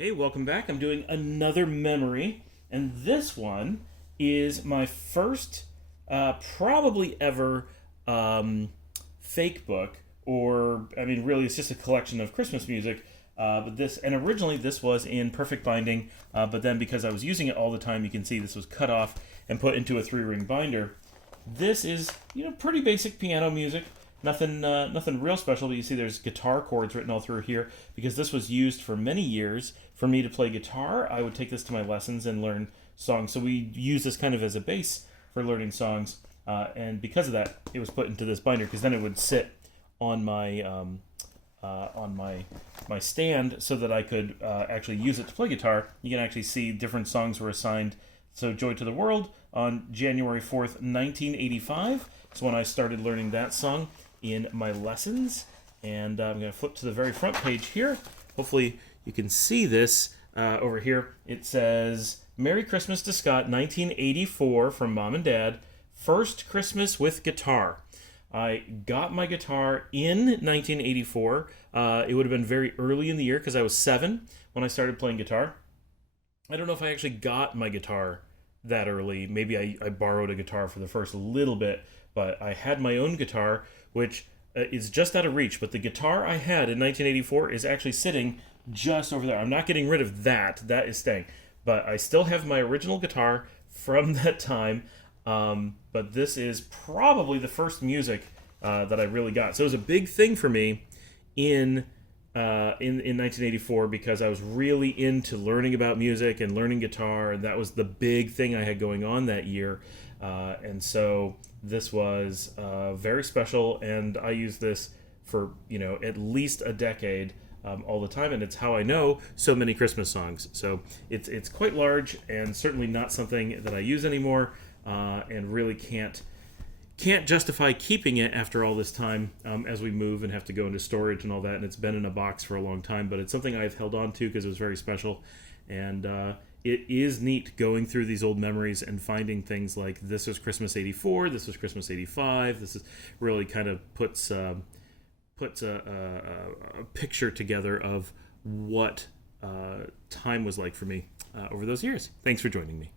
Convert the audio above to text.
Hey, welcome back. I'm doing another memory, and this one is my first, probably ever, um, fake book, or I mean, really, it's just a collection of Christmas music. But this, and originally this was in perfect binding, but then because I was using it all the time, you can see this was cut off and put into a three-ring binder. This is, pretty basic piano music. Nothing real special, but you see there's guitar chords written all through here because this was used for many years for me to play guitar. I would take this to my lessons and learn songs. So we use this kind of as a base for learning songs, and because of that, it was put into this binder because then it would sit on my stand so that I could actually use it to play guitar. You can actually see different songs were assigned. So Joy to the World on January 4th, 1985. So when I started learning that song in my lessons. And I'm going to flip to the very front page here. Hopefully you can see this over here. It says, Merry Christmas to Scott, 1984 from Mom and Dad. First Christmas with guitar. I got my guitar in 1984. It would have been very early in the year because I was 7 when I started playing guitar. I don't know if I actually got my guitar that early. Maybe I borrowed a guitar for the first little bit, but I had my own guitar, which is just out of reach. But the guitar I had in 1984 is actually sitting just over there. I'm not getting rid of that. That is staying. But I still have my original guitar from that time. But this is probably the first music that I really got. So it was a big thing for me in 1984 because I was really into learning about music and learning guitar, and that was the big thing I had going on that year. And so this was very special, and I used this for at least a decade. All the time, and it's how I know so many Christmas songs. So it's quite large, and certainly not something that I use anymore, and really can't justify keeping it after all this time, as we move and have to go into storage and all that. And it's been in a box for a long time, but it's something I've held on to because it was very special. And it is neat going through these old memories and finding things like this was Christmas '84, this was Christmas '85. This is really kind of puts a picture together of what time was like for me over those years. Thanks for joining me.